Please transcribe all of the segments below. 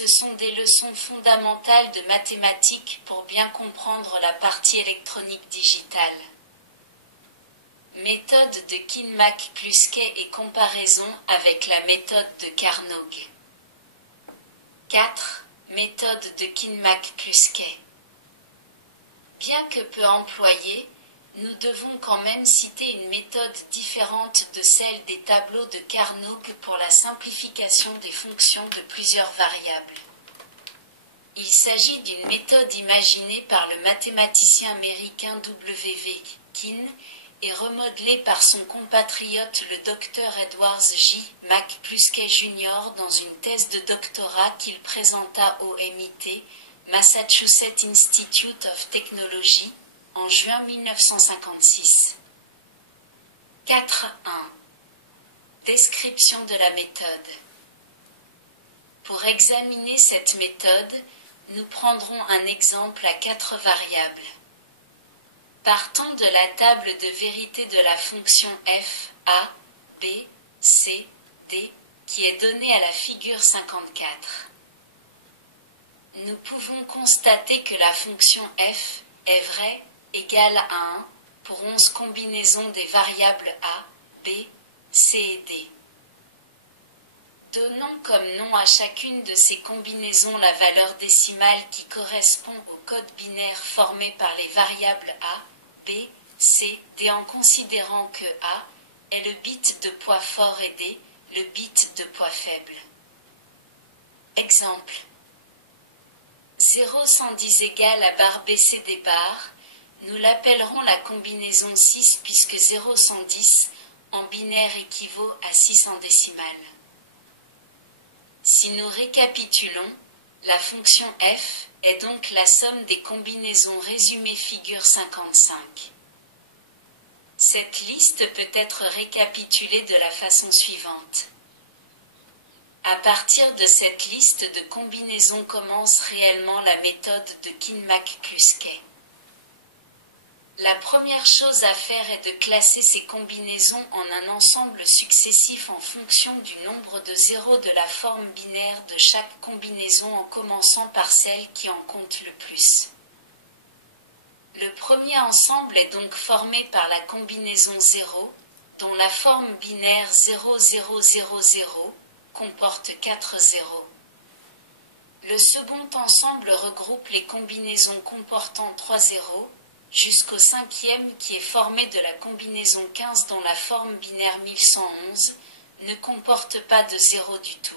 Ce sont des leçons fondamentales de mathématiques pour bien comprendre la partie électronique digitale. Méthode de Kinmac-Kluskey et comparaison avec la méthode de Carnot. 4. Méthode de Kinmac-Kluskey. Bien que peu employée, nous devons quand même citer une méthode différente de celle des tableaux de Carnot pour la simplification des fonctions de plusieurs variables. Il s'agit d'une méthode imaginée par le mathématicien américain W.V. Kin et remodelée par son compatriote le Dr Edward J. McCluskey Jr. dans une thèse de doctorat qu'il présenta au MIT, Massachusetts Institute of Technology, en juin 1956. 4.1. Description de la méthode. Pour examiner cette méthode, nous prendrons un exemple à 4 variables. Partons de la table de vérité de la fonction f, a, b, c, d, qui est donnée à la figure 54. Nous pouvons constater que la fonction f est vraie, égale à 1, pour 11 combinaisons des variables a, b, c et d. Donnons comme nom à chacune de ces combinaisons la valeur décimale qui correspond au code binaire formé par les variables a, b, c, d en considérant que a est le bit de poids fort et d le bit de poids faible. Exemple. 0,110 égale à barre BCD bar, nous l'appellerons la combinaison 6 puisque 0,110 en binaire équivaut à 6 en décimale. Si nous récapitulons, la fonction f est donc la somme des combinaisons résumées figure 55. Cette liste peut être récapitulée de la façon suivante. À partir de cette liste de combinaisons commence réellement la méthode de Kinmac-Kluskey. La première chose à faire est de classer ces combinaisons en un ensemble successif en fonction du nombre de zéros de la forme binaire de chaque combinaison en commençant par celle qui en compte le plus. Le premier ensemble est donc formé par la combinaison 0, dont la forme binaire 0000 comporte 4 zéros. Le second ensemble regroupe les combinaisons comportant 3 zéros, jusqu'au cinquième qui est formé de la combinaison 15 dont la forme binaire 1111 ne comporte pas de zéro du tout.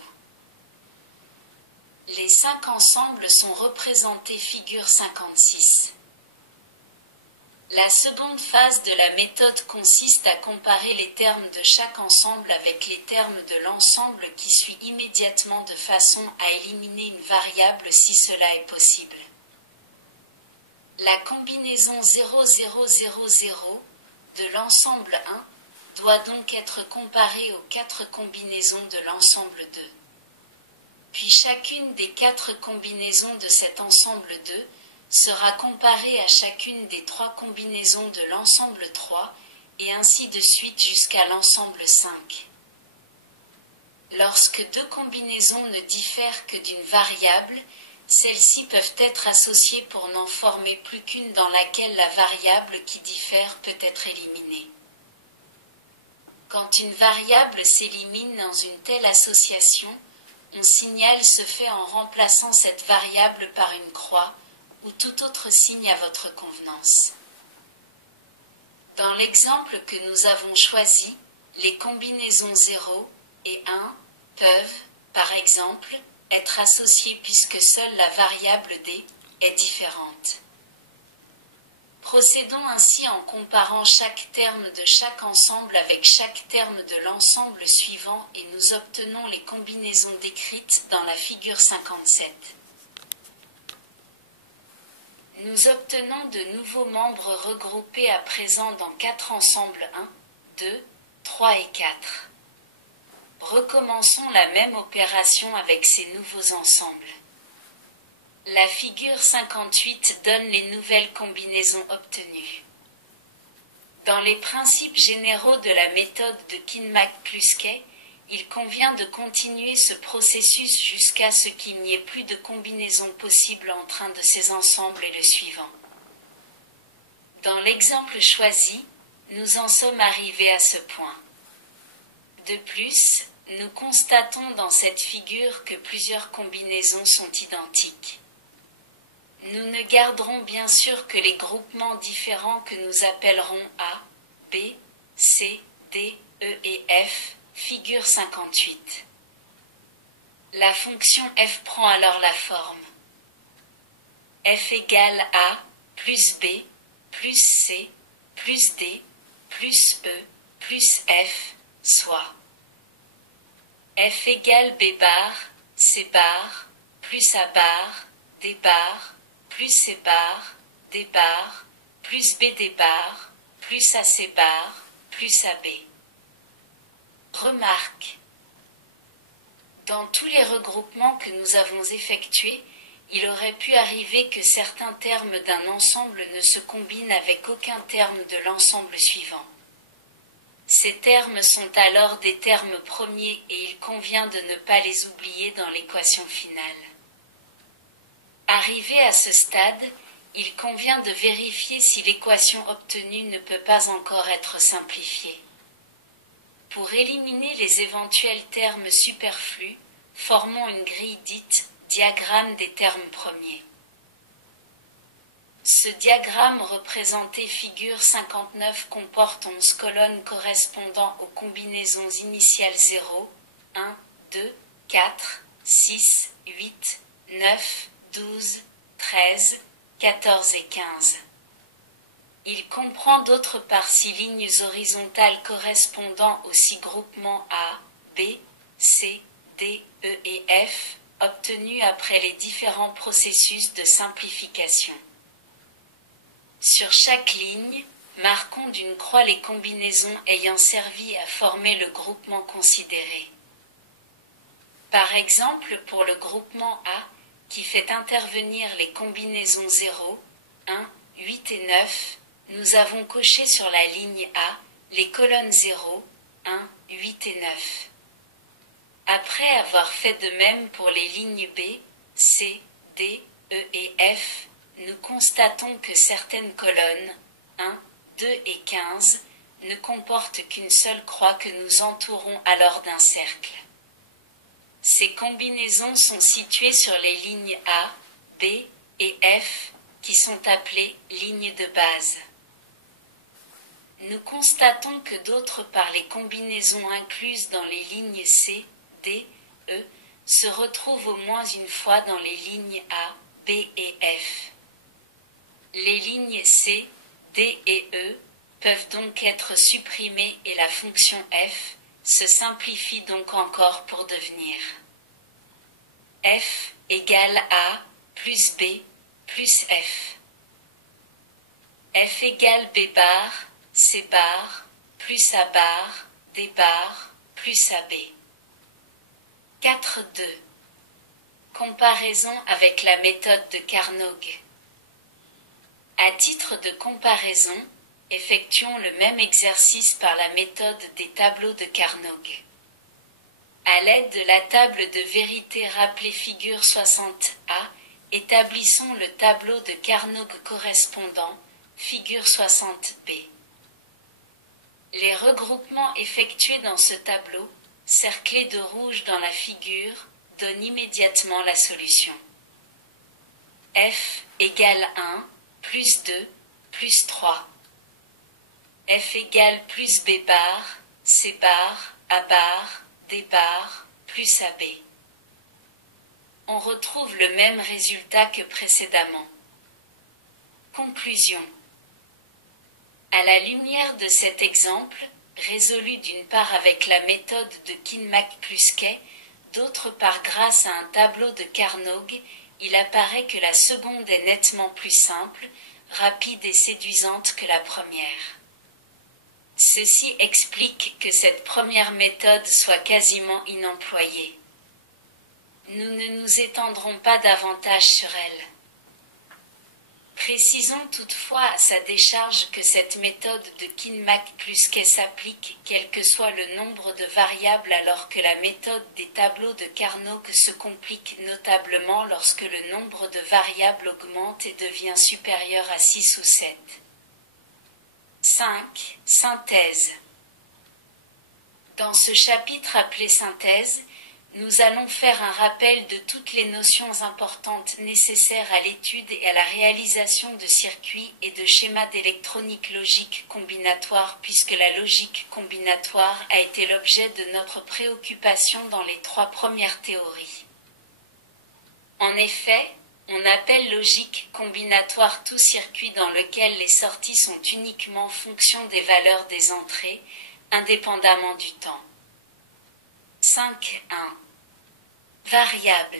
Les 5 ensembles sont représentés figure 56. La seconde phase de la méthode consiste à comparer les termes de chaque ensemble avec les termes de l'ensemble qui suit immédiatement de façon à éliminer une variable si cela est possible. La combinaison 0000 de l'ensemble 1 doit donc être comparée aux 4 combinaisons de l'ensemble 2. Puis chacune des 4 combinaisons de cet ensemble 2 sera comparée à chacune des 3 combinaisons de l'ensemble 3 et ainsi de suite jusqu'à l'ensemble 5. Lorsque 2 combinaisons ne diffèrent que d'une variable, celles-ci peuvent être associées pour n'en former plus qu'une dans laquelle la variable qui diffère peut être éliminée. Quand une variable s'élimine dans une telle association, on signale ce fait en remplaçant cette variable par une croix ou tout autre signe à votre convenance. Dans l'exemple que nous avons choisi, les combinaisons 0 et 1 peuvent, par exemple, être associées puisque seule la variable d est différente. Procédons ainsi en comparant chaque terme de chaque ensemble avec chaque terme de l'ensemble suivant et nous obtenons les combinaisons décrites dans la figure 57. Nous obtenons de nouveaux membres regroupés à présent dans 4 ensembles 1, 2, 3 et 4. Recommençons la même opération avec ces nouveaux ensembles. La figure 58 donne les nouvelles combinaisons obtenues. Dans les principes généraux de la méthode de Kinmac-Kluskey, il convient de continuer ce processus jusqu'à ce qu'il n'y ait plus de combinaison possible entre un de ces ensembles et le suivant. Dans l'exemple choisi, nous en sommes arrivés à ce point. De plus, nous constatons dans cette figure que plusieurs combinaisons sont identiques. Nous ne garderons bien sûr que les groupements différents que nous appellerons A, B, C, D, E et F, figure 58. La fonction f prend alors la forme f égale A plus B plus C plus D plus E plus F, soit f égale B bar, C bar, plus A bar, D bar, plus C bar, D bar, plus BD bar, plus AC bar, plus AB. Remarque. Dans tous les regroupements que nous avons effectués, il aurait pu arriver que certains termes d'un ensemble ne se combinent avec aucun terme de l'ensemble suivant. Ces termes sont alors des termes premiers et il convient de ne pas les oublier dans l'équation finale. Arrivé à ce stade, il convient de vérifier si l'équation obtenue ne peut pas encore être simplifiée. Pour éliminer les éventuels termes superflus, formons une grille dite diagramme des termes premiers. Ce diagramme représenté figure 59 comporte 11 colonnes correspondant aux combinaisons initiales 0, 1, 2, 4, 6, 8, 9, 12, 13, 14 et 15. Il comprend d'autre part 6 lignes horizontales correspondant aux 6 groupements A, B, C, D, E et F, obtenus après les différents processus de simplification. Sur chaque ligne, marquons d'une croix les combinaisons ayant servi à former le groupement considéré. Par exemple, pour le groupement A, qui fait intervenir les combinaisons 0, 1, 8 et 9, nous avons coché sur la ligne A les colonnes 0, 1, 8 et 9. Après avoir fait de même pour les lignes B, C, D, E et F, nous constatons que certaines colonnes, 1, 2 et 15, ne comportent qu'une seule croix que nous entourons alors d'un cercle. Ces combinaisons sont situées sur les lignes A, B et F, qui sont appelées lignes de base. Nous constatons que d'autre part les combinaisons incluses dans les lignes C, D, E, se retrouvent au moins une fois dans les lignes A, B et F. Les lignes C, D et E peuvent donc être supprimées et la fonction f se simplifie donc encore pour devenir f égale A plus B plus F. F égale B bar, C bar, plus A bar, D bar, plus AB. 4.2. Comparaison avec la méthode de Carnot. À titre de comparaison, effectuons le même exercice par la méthode des tableaux de Carnot. À l'aide de la table de vérité rappelée figure 60A, établissons le tableau de Carnot correspondant, figure 60B. Les regroupements effectués dans ce tableau, cerclés de rouge dans la figure, donnent immédiatement la solution. F égale 1, plus 2, plus 3. F égale plus B bar, C bar, A bar, D bar, plus AB. On retrouve le même résultat que précédemment. Conclusion. À la lumière de cet exemple, résolu d'une part avec la méthode de Kinmack-Kluskay, d'autre part grâce à un tableau de Carnot, il apparaît que la seconde est nettement plus simple, rapide et séduisante que la première. Ceci explique que cette première méthode soit quasiment inemployée. Nous ne nous étendrons pas davantage sur elle. Précisons toutefois à sa décharge que cette méthode de Kinmac-Kluske s'applique quel que soit le nombre de variables alors que la méthode des tableaux de Carnot se complique notablement lorsque le nombre de variables augmente et devient supérieur à 6 ou 7. 5. Synthèse. Dans ce chapitre appelé synthèse, nous allons faire un rappel de toutes les notions importantes nécessaires à l'étude et à la réalisation de circuits et de schémas d'électronique logique combinatoire puisque la logique combinatoire a été l'objet de notre préoccupation dans les 3 premières théories. En effet, on appelle logique combinatoire tout circuit dans lequel les sorties sont uniquement fonction des valeurs des entrées, indépendamment du temps. 5.1. Variable.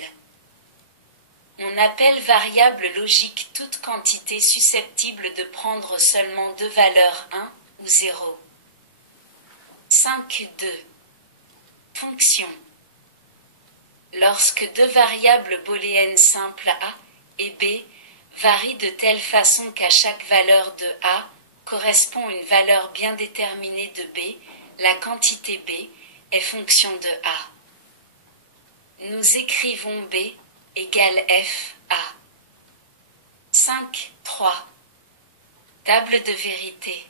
On appelle variable logique toute quantité susceptible de prendre seulement 2 valeurs 1 ou 0. 5.2. Fonction. Lorsque 2 variables booléennes simples A et B varient de telle façon qu'à chaque valeur de A correspond une valeur bien déterminée de B, la quantité B est fonction de A. Nous écrivons B égale F A. 5.3. Table de vérité.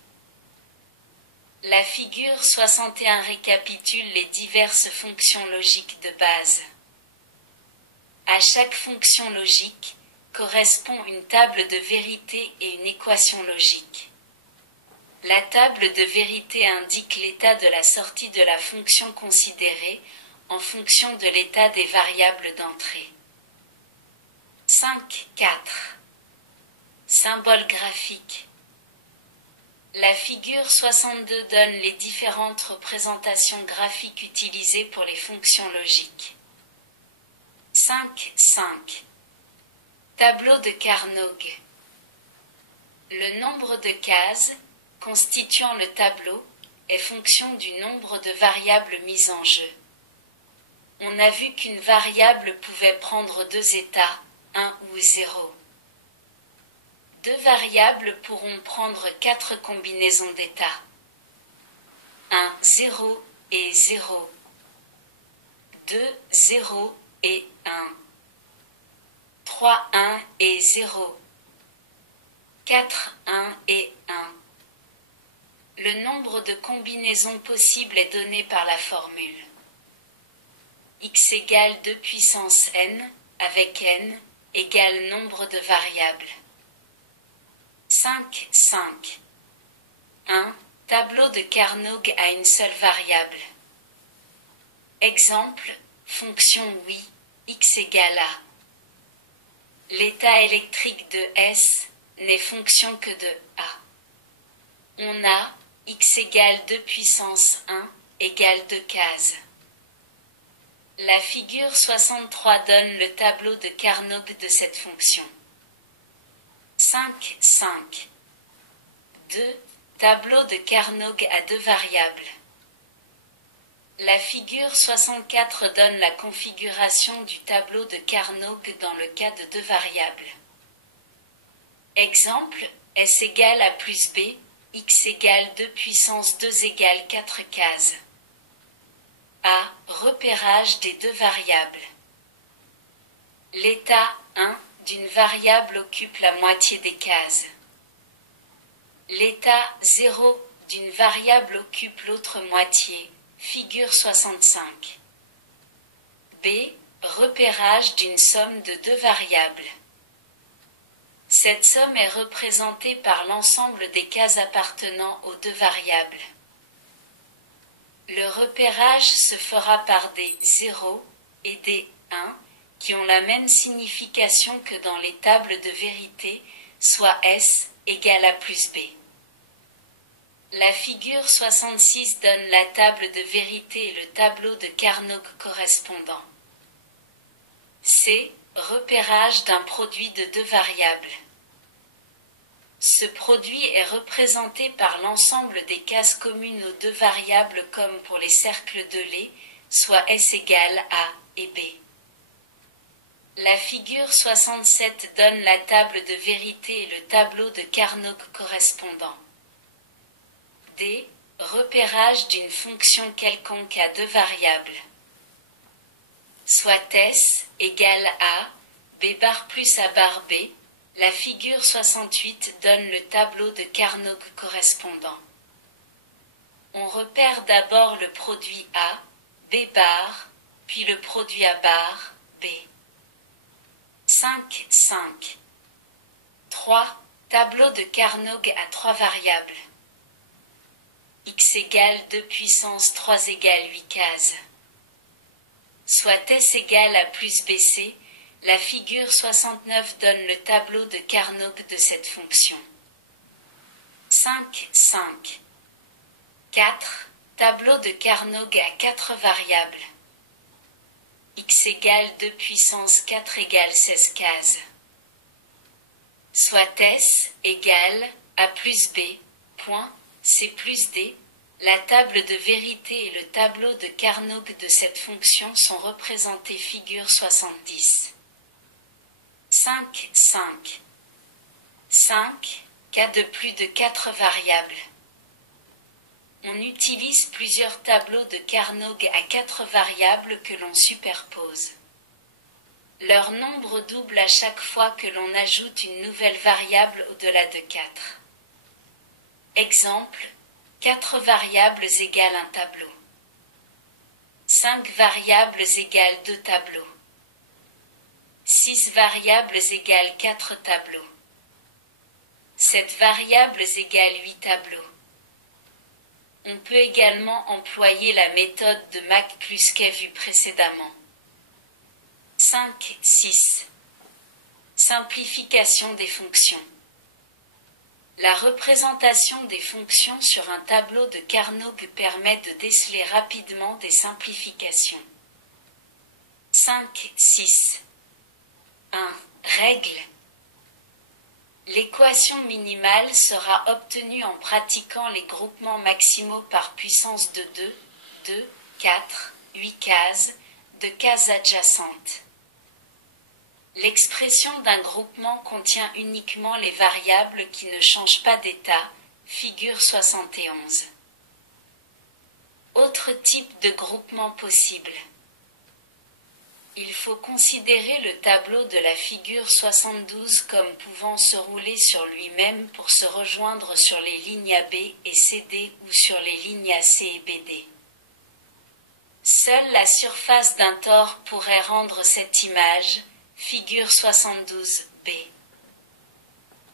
La figure 61 récapitule les diverses fonctions logiques de base. À chaque fonction logique correspond une table de vérité et une équation logique. La table de vérité indique l'état de la sortie de la fonction considérée en fonction de l'état des variables d'entrée. 5.4. Symbole graphique. La figure 62 donne les différentes représentations graphiques utilisées pour les fonctions logiques. 5.5. Tableau de Carnot. Le nombre de cases constituant le tableau est fonction du nombre de variables mises en jeu. On a vu qu'une variable pouvait prendre 2 états, 1 ou 0. 2 variables pourront prendre 4 combinaisons d'états. 1, 0 et 0. 2, 0 et 1. 3, 1 et 0. 4, 1 et 1. Le nombre de combinaisons possibles est donné par la formule x égale 2 puissance n, avec n, égale nombre de variables. 5.5. 1. Tableau de Carnot à une seule variable. Exemple, fonction oui, x égale a. L'état électrique de S n'est fonction que de A. On a x égale 2 puissance 1 égale 2 cases. La figure 63 donne le tableau de Carnot de cette fonction. 5.5. 2. Tableau de Carnot à 2 variables. La figure 64 donne la configuration du tableau de Carnot dans le cas de 2 variables. Exemple, S égale A plus B, x égale 2 puissance 2 égale 4 cases. A. Repérage des 2 variables. L'état 1 d'une variable occupe la moitié des cases. L'état 0 d'une variable occupe l'autre moitié, figure 65. B. Repérage d'une somme de 2 variables. Cette somme est représentée par l'ensemble des cases appartenant aux 2 variables. Le repérage se fera par des 0 et des 1 qui ont la même signification que dans les tables de vérité, soit S égale A plus B. La figure 66 donne la table de vérité et le tableau de Carnot correspondant. C. Repérage d'un produit de 2 variables. Ce produit est représenté par l'ensemble des cases communes aux 2 variables comme pour les cercles de lait, soit S égale A et B. La figure 67 donne la table de vérité et le tableau de Carnot correspondant. D. Repérage d'une fonction quelconque à deux variables. Soit S égale A, B bar plus A bar B, la figure 68 donne le tableau de Carnot correspondant. On repère d'abord le produit A, B bar, puis le produit A bar, B. 5, 5. 3. Tableau de Carnot à trois variables. X égale 2 puissance 3 égale 8 cases. Soit S égale A plus BC, la figure 69 donne le tableau de Carnot de cette fonction. 5, 5. 4. Tableau de Carnot à quatre variables. X égale 2 puissance 4 égale 16 cases. Soit S égale A plus B, point, C plus D, la table de vérité et le tableau de Carnot de cette fonction sont représentés figure 70. 5, 5. 5. Cas de plus de 4 variables. On utilise plusieurs tableaux de Carnot à 4 variables que l'on superpose. Leur nombre double à chaque fois que l'on ajoute une nouvelle variable au-delà de 4. Exemple, 4 variables égale un tableau. 5 variables égale 2 tableaux. 6 variables égale 4 tableaux. 7 variables égale 8 tableaux. On peut également employer la méthode de McCluskey vue précédemment. 5, 6. Simplification des fonctions. La représentation des fonctions sur un tableau de Carnot permet de déceler rapidement des simplifications. 5, 6. 1. Règle. L'équation minimale sera obtenue en pratiquant les groupements maximaux par puissance de 2, 2, 4, 8 cases, de cases adjacentes. L'expression d'un groupement contient uniquement les variables qui ne changent pas d'état, figure 71. Autre type de groupement possible. Il faut considérer le tableau de la figure 72 comme pouvant se rouler sur lui-même pour se rejoindre sur les lignes AB et CD ou sur les lignes AC et BD. Seule la surface d'un tore pourrait rendre cette image, figure 72b.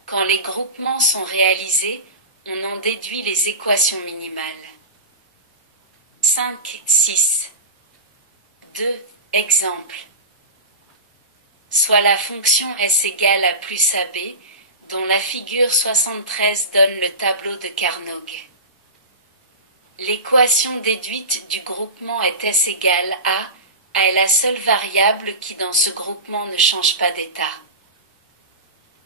Quand les groupements sont réalisés, on en déduit les équations minimales. 5, 6. 2. Exemple. Soit la fonction S égale à plus AB, dont la figure 73 donne le tableau de Carnot. L'équation déduite du groupement est S égale A est la seule variable qui dans ce groupement ne change pas d'état.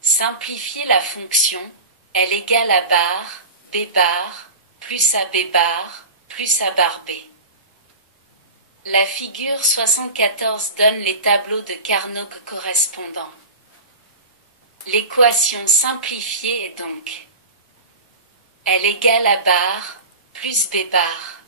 Simplifier la fonction, L égale à bar, B bar, plus AB bar, plus A bar B. La figure 74 donne les tableaux de Carnot correspondants. L'équation simplifiée est donc L égale à bar, plus B bar.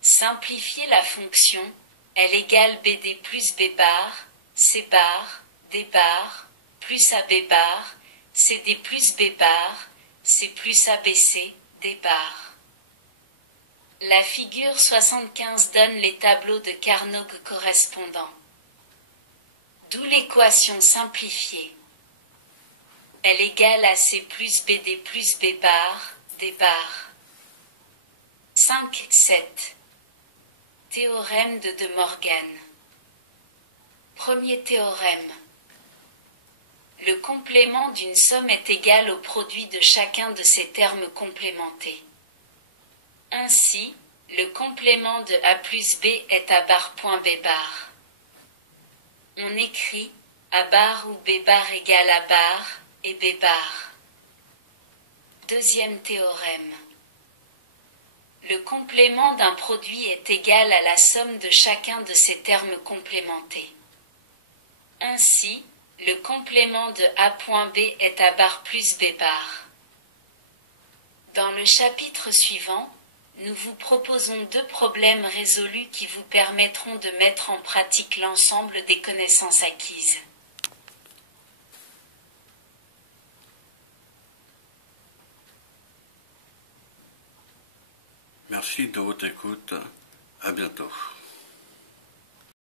Simplifier la fonction, L égale BD plus B bar, C bar, D bar, plus AB bar, CD plus B bar, C plus ABC, D bar. La figure 75 donne les tableaux de Carnot correspondants. D'où l'équation simplifiée. L égale à C plus BD plus B bar, D bar. 5, 7. Théorème de De Morgan. Premier théorème. Le complément d'une somme est égal au produit de chacun de ses termes complémentés. Ainsi, le complément de A plus B est A bar point B bar. On écrit A bar ou B bar égale A bar et B bar. Deuxième théorème. Le complément d'un produit est égal à la somme de chacun de ses termes complémentés. Ainsi, le complément de A.B est A bar plus B bar. Dans le chapitre suivant, nous vous proposons 2 problèmes résolus qui vous permettront de mettre en pratique l'ensemble des connaissances acquises. Merci de votre écoute. À bientôt.